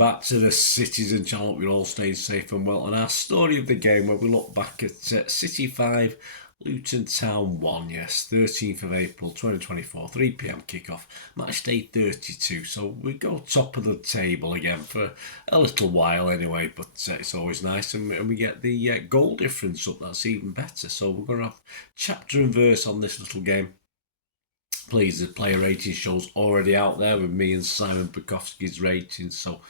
back to the Citizen channel. We're all staying safe and well. And our story of the game, where we look back at City 5, Luton Town 1, yes, 13th of April 2024, 3 p.m. kickoff, match day 32. So we go top of the table again for a little while anyway, but it's always nice, and we get the goal difference up. That's even better. So we're going to have chapter and verse on this little game. Please, the player rating show's already out there with me and Simon Bukowski's ratings, so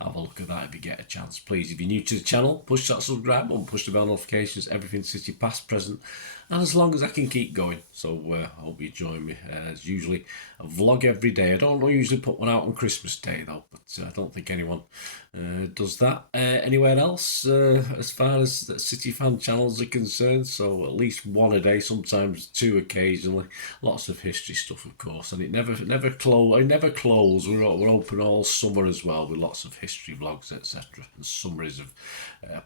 have a look at that if you get a chance. Please, if you're new to the channel, push that subscribe button, push the bell notifications, everything City past, present, and as long as I can keep going. So I hope you join me. As usually, a vlog every day. I don't usually put one out on Christmas Day though, but I don't think anyone does that anywhere else as far as City fan channels are concerned. So at least one a day, sometimes two occasionally. Lots of history stuff, of course, and it never close. We're open all summer as well with lots of history vlogs, etc., and summaries of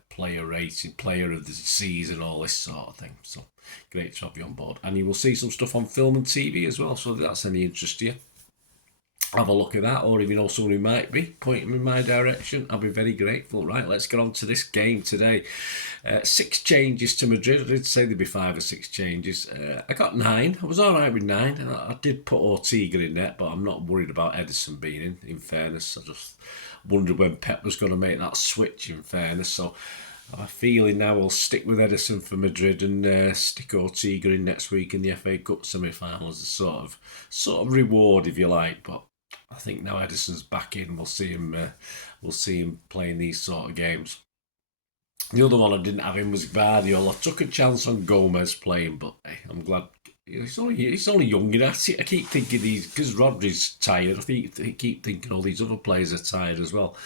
player rating, player of the season, all this sort of thing. So great to have you on board, and you will see some stuff on film and TV as well. So if that's any interest to you, have a look at that, or if you know someone who might be, point them in my direction. I'll be very grateful. Right, let's get on to this game today. 6 changes to Madrid. I did say there'd be 5 or 6 changes. I got 9. I was all right with 9. I did put Ortega in net, but I'm not worried about Edison being in fairness. I just wondered when Pep was going to make that switch, in fairness. So I have a feeling now we'll stick with Edison for Madrid and stick Ortega in next week in the FA Cup semi-final as a sort of reward, if you like. But I think now Edison's back in, we'll see him playing these sort of games. The other one I didn't have in was Gvardiol. I took a chance on Gomez playing, but hey, I'm glad. He's only young, you know. I keep thinking because Rodri's tired. I keep thinking all these other players are tired as well.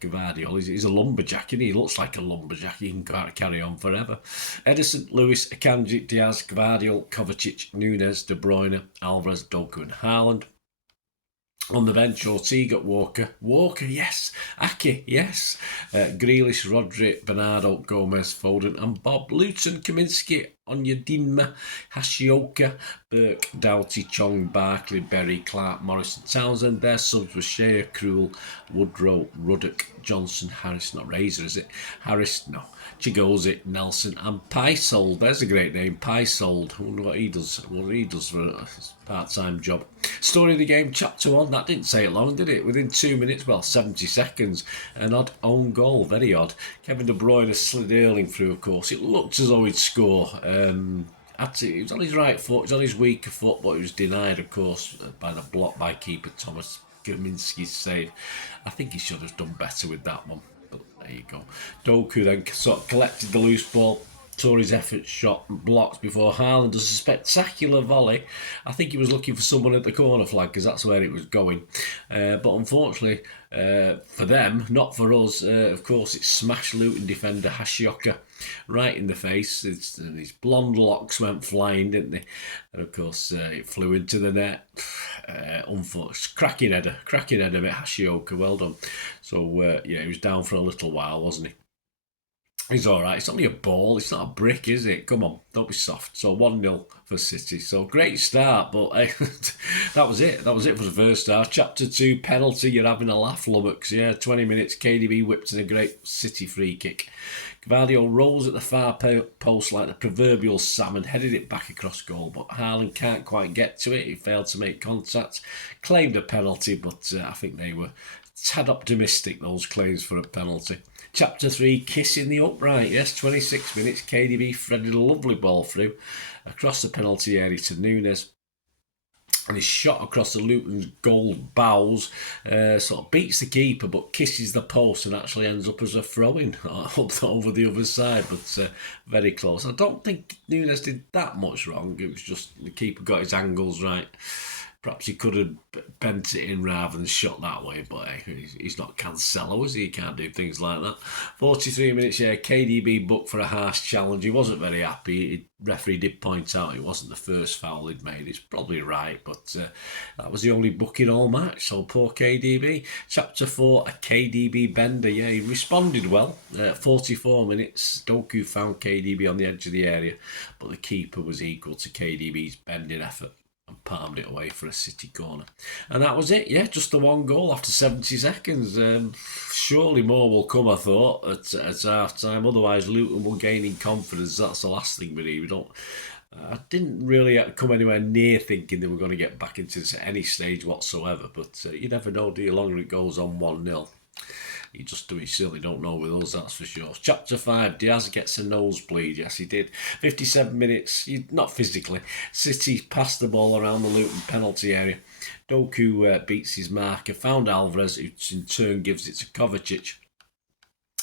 Gvardiol, he's a lumberjack, and he looks like a lumberjack. He can carry on forever. Edison, Lewis, Akanji, Diaz, Gvardiol, Kovacic, Nunes, De Bruyne, Alvarez, Doku, and Haaland. On the bench, Ortega, Walker, yes. Ake, yes. Grealish, Rodri, Bernardo, Gomez, Foden, and Bob. Luton, Kaminsky, Onyedinma, Hashioka, Burke, Doughty, Chong, Barkley, Berry, Clark, Morrison, Townsend. Their subs were Shea, Krul, Woodrow, Ruddock, Johnson, Harris, not Razor, is it? Harris, no. Chigozi, Nelson, and Paisold. There's a great name, Paisold. I wonder what he does for a part-time job. Story of the game, chapter 1. That didn't say it long, did it? Within 2 minutes, well, 70 seconds. An odd own goal, very odd. Kevin De Bruyne slid Erling through, of course. It looked as though he'd score. He was on his right foot, he was on his weaker foot, but he was denied, of course, by the block by keeper Thomas Kaminski's save. I think he should have done better with that one. But there you go. Doku then sort of collected the loose ball, tore his effort shot and blocked before Haaland does a spectacular volley. I think he was looking for someone at the corner flag because that's where it was going. But unfortunately for them, not for us, of course, it smashed Luton defender Hashioka right in the face. His blonde locks went flying, didn't they? And of course, it flew into the net. Unfortunately, cracking header bit, Hashioka, well done. So, yeah, he was down for a little while, wasn't he? He's all right. It's only a ball. It's not a brick, is it? Come on, don't be soft. So 1-0 for City. So great start, but that was it. That was it for the first half. Chapter 2, penalty. You're having a laugh, Lummocks. Yeah, 20 minutes. KDB whipped in a great City free kick. Gvardiol rolls at the far post like the proverbial salmon, headed it back across goal, but Haaland can't quite get to it. He failed to make contact. Claimed a penalty, but I think they were tad optimistic, those claims for a penalty. Chapter 3, kissing the upright. Yes, 26 minutes. KDB threaded a lovely ball through across the penalty area to Nunes. And his shot across the Luton's goal bows sort of beats the keeper, but kisses the post and actually ends up as a throw-in up over the other side. But very close. I don't think Nunes did that much wrong. It was just the keeper got his angles right. Perhaps he could have bent it in rather than shot that way, but hey, he's not Cancelo, is he? He can't do things like that. 43 minutes, yeah, KDB booked for a harsh challenge. He wasn't very happy. The referee did point out it wasn't the first foul he'd made. It's probably right, but that was the only booking all match, so poor KDB. Chapter 4, a KDB bender. Yeah, he responded well. 44 minutes, Doku found KDB on the edge of the area, but the keeper was equal to KDB's bending effort. and palmed it away for a City corner. And that was it, yeah, just the one goal after 70 seconds. Surely more will come, I thought, at half time. Otherwise, Luton will gain in confidence. That's the last thing we need. I didn't really come anywhere near thinking they were going to get back into any stage whatsoever, but you never know, do you? Longer it goes on 1-0. You certainly don't know with us, that's for sure. Chapter 5, Diaz gets a nosebleed. Yes, he did. 57 minutes, not physically. City passed the ball around the Luton penalty area. Doku beats his marker, found Alvarez, who in turn gives it to Kovacic.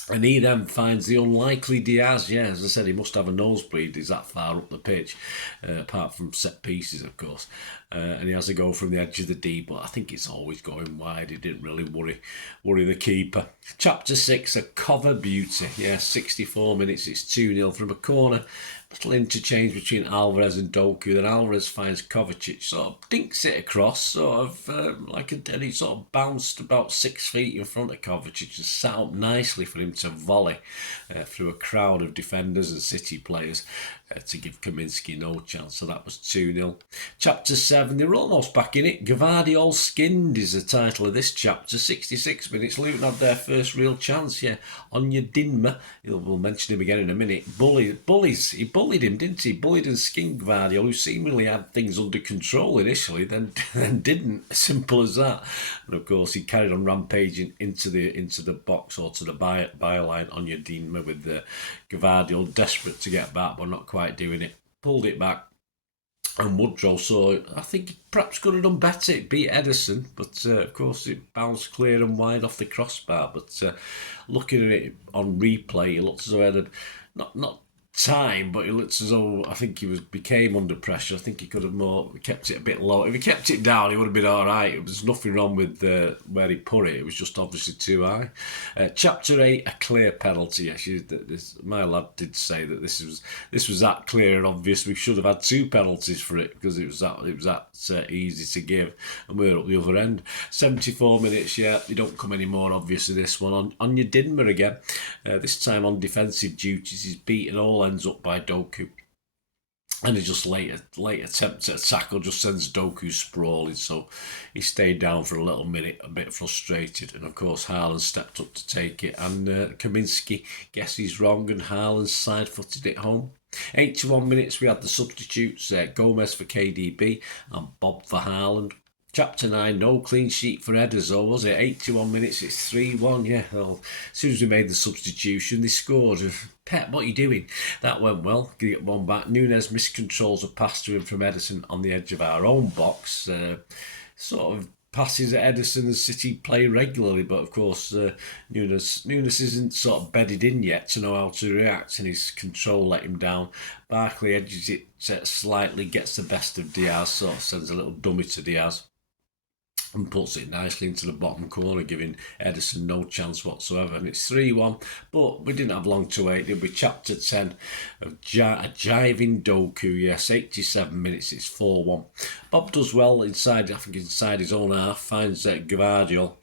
And he then finds the unlikely Diaz. Yeah, as I said, he must have a nosebleed. He's that far up the pitch, apart from set pieces, of course. And he has a go from the edge of the D, but I think it's always going wide. He didn't really worry the keeper. Chapter 6, a cover beauty. Yeah, 64 minutes. It's 2-0 from a corner. Little interchange between Alvarez and Doku. Then Alvarez finds Kovacic, sort of dinks it across, sort of and he sort of bounced about 6 feet in front of Kovacic and sat up nicely for him to volley through a crowd of defenders and City players to give Kaminski no chance. So that was 2-0. Chapter 7, they were almost back in it. Gvardiol skinned is the title of this chapter. 66 minutes. Luton had their first real chance. Yeah, Onyedinma, we'll mention him again in a minute. He bullied him, didn't he? Bullied and skinned Gvardiol, who seemingly had things under control initially, then didn't. Simple as that. And of course, he carried on rampaging into the box or to the byline Onyedinma with Gvardiol desperate to get back, but not quite doing it. Pulled it back. And Woodrow, so I think he perhaps could have done better. It beat Edison, but of course it bounced clear and wide off the crossbar. But looking at it on replay, it looks as though he had not time, but it looks as though I think he became under pressure. I think he could have kept it a bit low. If he kept it down, he would have been all right. There was nothing wrong with where he put it. It was just obviously too high. Chapter 8, a clear penalty. Actually, my lad did say that this was that clear and obvious. We should have had 2 penalties for it because it was that easy to give, and we're up the other end. 74 minutes. Yeah, you don't come any more obvious in this one. On your Dinmer again. This time on defensive duties, he's beaten all ends up by Doku, and he just late attempt at a tackle just sends Doku sprawling, so he stayed down for a little minute, a bit frustrated, and of course Haaland stepped up to take it, and Kaminski guesses wrong and Haaland side-footed it home. 81 minutes, we had the substitutes, Gomez for KDB and Bob for Haaland. Chapter 9, no clean sheet for Edders, though, was it? 81 minutes, it's 3-1, yeah. Well, as soon as we made the substitution, they scored. Pep, what are you doing? That went well. Get one back. Nunes miscontrols a pass to him from Edison on the edge of our own box. Sort of passes at Edison and City play regularly, but of course Nunes isn't sort of bedded in yet to know how to react, and his control let him down. Barkley edges it slightly, gets the best of Diaz, sort of sends a little dummy to Diaz and puts it nicely into the bottom corner, giving Edison no chance whatsoever. And it's 3-1, but we didn't have long to wait, did we? Chapter 10 of a jiving Doku, yes, 87 minutes, it's 4-1. Bob does well inside his own half, finds Gvardiol,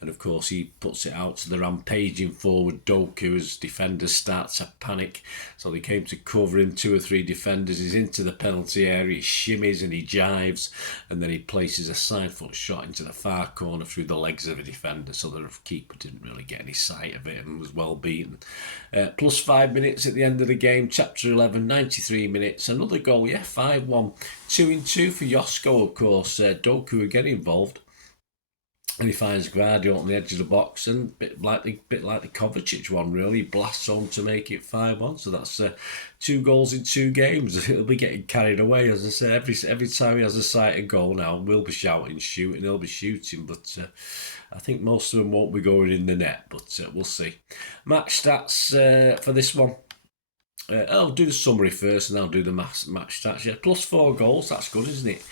and of course he puts it out to the rampaging forward Doku as defenders start to panic. So they came to cover him, 2 or 3 defenders. He's into the penalty area, he shimmies and he jives, and then he places a side foot shot into the far corner through the legs of a defender, so the keeper didn't really get any sight of it and was well beaten. Plus 5 minutes at the end of the game. Chapter 11, 93 minutes, another goal, yeah, 5-1. 2-2 for Josko, of course. Doku again involved. And he finds Gvardiol on the edge of the box, and a bit like the Kovacic one, really. He blasts home to make it 5-1. So that's 2 goals in 2 games. He'll be getting carried away, as I say. Every time he has a sighted goal now, we'll be shouting, shoot, and he'll be shooting. But I think most of them won't be going in the net, but we'll see. Match stats for this one. I'll do the summary first, and I'll do the match stats. Yeah, plus 4 goals. That's good, isn't it?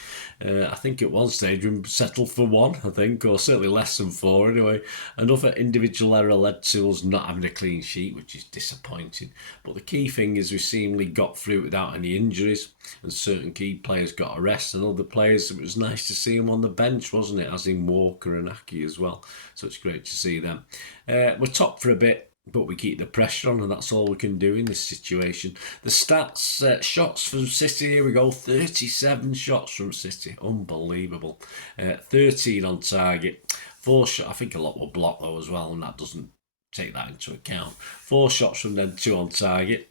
I think at one stage we settled for 1, I think, or certainly less than 4 anyway. Another individual error led to us not having a clean sheet, which is disappointing. But the key thing is we seemingly got through without any injuries, and certain key players got a rest, and other players, it was nice to see them on the bench, wasn't it? As in Walker and Aki as well. So it's great to see them. We're top for a bit. but we keep the pressure on, and that's all we can do in this situation. The stats, shots from City, here we go, 37 shots from City, unbelievable. 13 on target, 4 shots, I think a lot were blocked though as well, and that doesn't take that into account. 4 shots from them, 2 on target.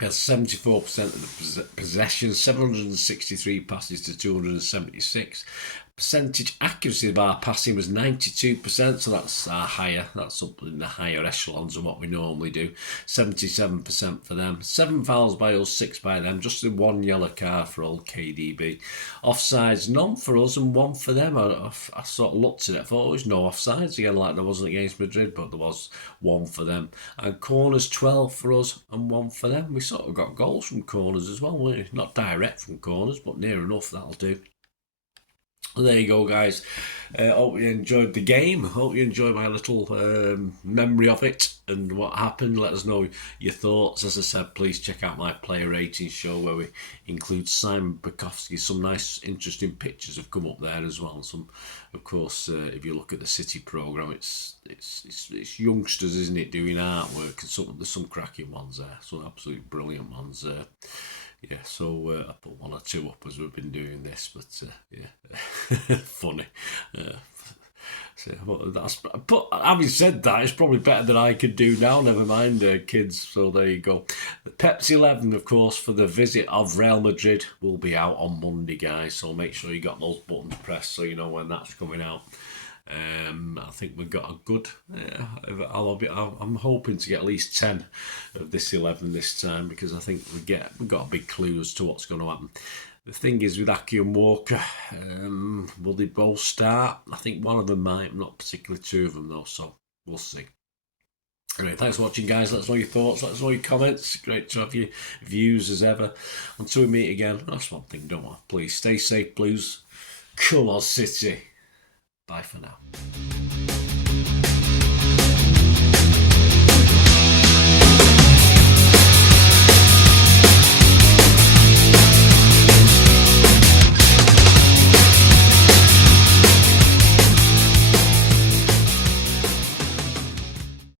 We had 74% of the possession, 763 passes to 276. Percentage accuracy of our passing was 92%, so that's higher. That's up in the higher echelons of what we normally do. 77% for them. 7 fouls by us, 6 by them. Just the 1 yellow card for old KDB. Offsides, none for us and 1 for them. I sort of looked at it, thought there was no offsides again, like there wasn't against Madrid, but there was 1 for them. And corners, 12 for us and 1 for them. We sort of got goals from corners as well, weren't we? Not direct from corners, but near enough, that'll do. There you go, guys. Hope you enjoyed the game. Hope you enjoyed my little memory of it and what happened. Let us know your thoughts. As I said, please check out my player rating show where we include Simon Bukowski. Some nice, interesting pictures have come up there as well. Some, of course, if you look at the City programme, it's youngsters, isn't it, doing artwork, and there's some cracking ones there. Some absolutely brilliant ones there. Yeah, so I put 1 or 2 up as we've been doing this, but yeah, funny. But having said that, it's probably better than I could do now. Never mind, kids. So there you go. The Pepsi 11, of course, for the visit of Real Madrid will be out on Monday, guys. So make sure you got those buttons pressed so you know when that's coming out. I think we've got a good. I'm hoping to get at least 10 of this 11 this time, because I think we got a big clue as to what's going to happen. The thing is with Aki and Walker, will they both start? I think one of them might, not particularly 2 of them though. So we'll see. Anyway, thanks for watching, guys. Let us know your thoughts. Let us know your comments. Great to have your views as ever. Until we meet again, that's one thing, don't we? Please stay safe, Blues. Come on, City. Bye for now.